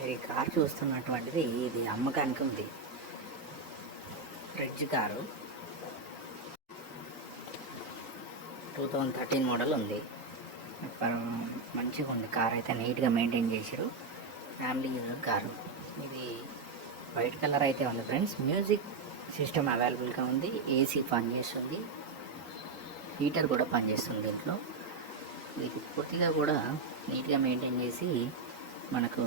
మీరు ఈ కారు చూస్తున్నటువంటిది ఇది అమ్మకానికి ఉంది. Fridge car. Two thousand thirteen model ఉంది. మంచిగా ఉంది. కార్ అయితే నీట్గా మెయింటైన్ చేశారు. Family use car. ఇది వైట్ కలర్ అయితే ఉంది ఫ్రెండ్స్. మ్యూజిక్ సిస్టమ్ అవైలబుల్గా ఉంది. ఏసీ పనిచేస్తుంది హీటర్ కూడా పనిచేస్తుంది దీంట్లో. ఇది పూర్తిగా కూడా నీట్గా మెయింటైన్ చేసి మనకు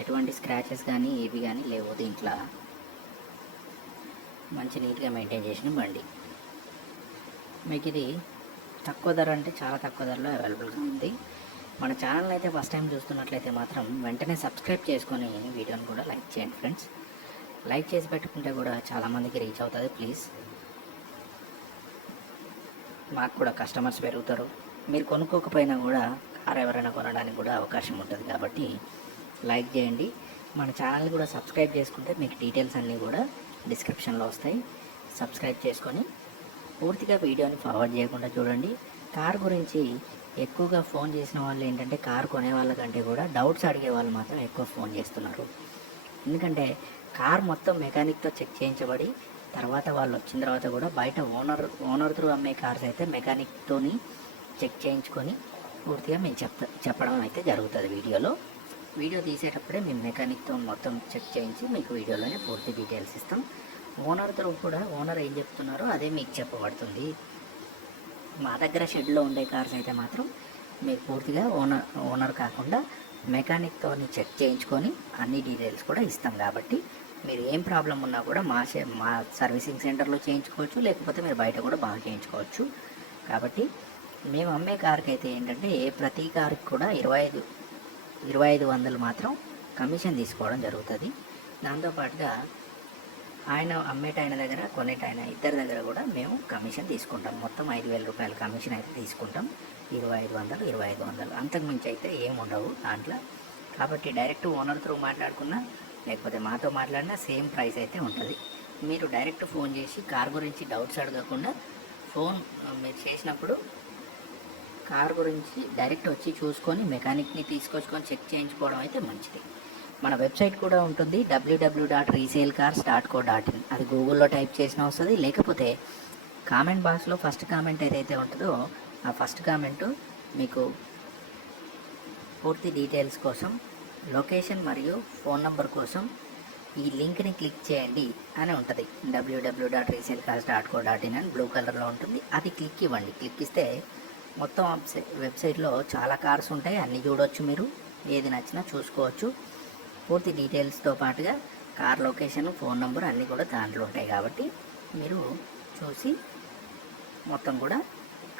ఎటువంటి స్క్రాచెస్ కానీ ఏవి కానీ లేవు దీంట్లో. మంచి నీట్గా మెయింటైన్ చేసిన బండి. మీకు ఇది తక్కువ ధర అంటే చాలా తక్కువ ధరలో అవైలబుల్గా ఉంది. మన ఛానల్ అయితే ఫస్ట్ టైం చూస్తున్నట్లయితే మాత్రం వెంటనే సబ్స్క్రైబ్ చేసుకొని వీడియోని కూడా లైక్ చేయండి ఫ్రెండ్స్. లైక్ చేసి పెట్టుకుంటే కూడా చాలామందికి రీచ్ అవుతుంది ప్లీజ్ మాకు కూడా కస్టమర్స్ పెరుగుతారు. మీరు కొనుక్కోకపోయినా కూడా కార్ ఎవరైనా కొనడానికి కూడా అవకాశం ఉంటుంది కాబట్టి లైక్ చేయండి. మన ఛానల్ కూడా సబ్స్క్రైబ్ చేసుకుంటే మీకు డీటెయిల్స్ అన్నీ కూడా డిస్క్రిప్షన్లో వస్తాయి. సబ్స్క్రైబ్ చేసుకొని పూర్తిగా వీడియోని ఫార్వర్డ్ చేయకుండా చూడండి. కార్ గురించి ఎక్కువగా ఫోన్ చేసిన వాళ్ళు ఏంటంటే కార్ కొనే వాళ్ళకంటే కూడా డౌట్స్ అడిగే వాళ్ళు మాత్రం ఎక్కువ ఫోన్ చేస్తున్నారు. ఎందుకంటే కార్ మొత్తం మెకానిక్తో చెక్ చేయించబడి తర్వాత వాళ్ళు వచ్చిన తర్వాత కూడా బయట ఓనర్ ఓనర్ త్రూ అమ్మే కార్స్ అయితే మెకానిక్తోని చెక్ చేయించుకొని పూర్తిగా మేము చెప్తా చెప్పడం అయితే జరుగుతుంది వీడియోలో. వీడియో తీసేటప్పుడే మేము మెకానిక్తో మొత్తం చెక్ చేయించి మీకు వీడియోలోనే పూర్తి డీటెయిల్స్ ఇస్తాం. ఓనర్తో కూడా ఓనర్ ఏం చెప్తున్నారో అదే మీకు చెప్పబడుతుంది. మా దగ్గర షెడ్లో ఉండే కార్స్ అయితే మాత్రం మీకు పూర్తిగా ఓనర్ ఓనర్ కాకుండా మెకానిక్తో చెక్ చేయించుకొని అన్ని డీటెయిల్స్ కూడా ఇస్తాం కాబట్టి మీరు ఏం ప్రాబ్లం ఉన్నా కూడా మా మా సర్వీసింగ్ సెంటర్లో చేయించుకోవచ్చు లేకపోతే మీరు బయట కూడా బాగా చేయించుకోవచ్చు. కాబట్టి మేము అమ్మే కార్కి అయితే ఏంటంటే ఏ ప్రతి కార్కి కూడా ఇరవై ఐదు ఇరవై ఐదు వందలు మాత్రం కమిషన్ తీసుకోవడం జరుగుతుంది. దాంతోపాటుగా ఆయన అమ్మేట ఆయన దగ్గర కొనేట ఆయన ఇద్దరి దగ్గర కూడా మేము కమిషన్ తీసుకుంటాం. మొత్తం ఐదు వేల రూపాయల కమిషన్ అయితే తీసుకుంటాం. ఇరవై ఐదు వందలు ఇరవై ఐదు వందలు. అంతకుమించి అయితే ఏమి ఉండవు దాంట్లో. కాబట్టి డైరెక్ట్ ఓనర్ త్రూ మాట్లాడుకున్నా లేకపోతే మాతో మాట్లాడినా సేమ్ ప్రైస్ అయితే ఉంటుంది. మీరు డైరెక్ట్ ఫోన్ చేసి కార్ గురించి డౌట్స్ అడగకుండా ఫోన్ మీరు చేసినప్పుడు కార్ గురించి డైరెక్ట్ వచ్చి చూసుకొని మెకానిక్ని తీసుకొచ్చుకొని చెక్ చేయించుకోవడం అయితే మంచిది. మన వెబ్సైట్ కూడా ఉంటుంది W W dot resale cars dot co dot in అది గూగుల్లో టైప్ చేసిన వస్తుంది లేకపోతే కామెంట్ బాక్స్లో ఫస్ట్ కామెంట్ ఏదైతే ఉంటుందో ఆ ఫస్ట్ కామెంటు మీకు పూర్తి డీటెయిల్స్ కోసం లొకేషన్ మరియు ఫోన్ నంబర్ కోసం ఈ లింక్ని క్లిక్ చేయండి అని ఉంటుంది. W W dot resale cars dot co dot in అని బ్లూ కలర్లో ఉంటుంది. అది క్లిక్ ఇవ్వండి. క్లిక్ ఇస్తే మొత్తం వెబ్సైట్లో చాలా కార్స్ ఉంటాయి. అన్నీ చూడవచ్చు మీరు. ఏది నచ్చినా చూసుకోవచ్చు. పూర్తి డీటెయిల్స్తో పాటుగా కార్ లొకేషన్ ఫోన్ నెంబర్ అన్నీ కూడా దాంట్లో ఉంటాయి కాబట్టి మీరు చూసి మొత్తం కూడా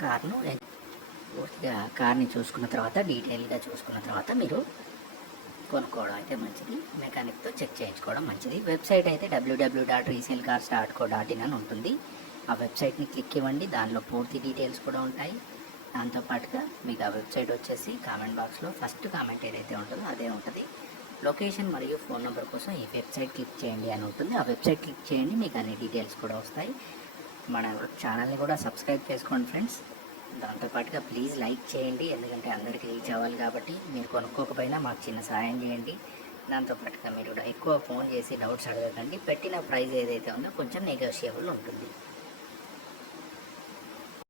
కార్ను పూర్తిగా కార్ని చూసుకున్న తర్వాత డీటెయిల్గా చూసుకున్న తర్వాత మీరు కొనుక్కోవడం అయితే మంచిది. మెకానిక్తో చెక్ చేయించుకోవడం మంచిది. వెబ్సైట్ అయితే W W dot resale cars dot co dot in అని ఉంటుంది. ఆ వెబ్సైట్ని క్లిక్ ఇవ్వండి. దానిలో పూర్తి డీటెయిల్స్ కూడా ఉంటాయి. దాంతోపాటుగా మీకు ఆ వెబ్సైట్ వచ్చేసి కామెంట్ బాక్స్లో ఫస్ట్ కామెంట్ ఏదైతే ఉంటుందో అదే ఉంటుంది. లొకేషన్ మరియు ఫోన్ నెంబర్ కోసం ఈ వెబ్సైట్ క్లిక్ చేయండి అని ఉంటుంది. ఆ వెబ్సైట్ క్లిక్ చేయండి మీకు అన్ని డీటెయిల్స్ కూడా వస్తాయి. మన ఛానల్ని కూడా సబ్స్క్రైబ్ చేసుకోండి ఫ్రెండ్స్. దాంతోపాటుగా ప్లీజ్ లైక్ చేయండి ఎందుకంటే అందరికీ రీచ్ అవ్వాలి కాబట్టి మీరు కొనుక్కోకపోయినా మాకు చిన్న సహాయం చేయండి. దాంతోపాటుగా మీరు ఎక్కువ ఫోన్ చేసి డౌట్స్ అడగకండి. పెట్టిన ప్రైస్ ఏదైతే ఉందో కొంచెం నెగోషియబుల్ ఉంటుంది.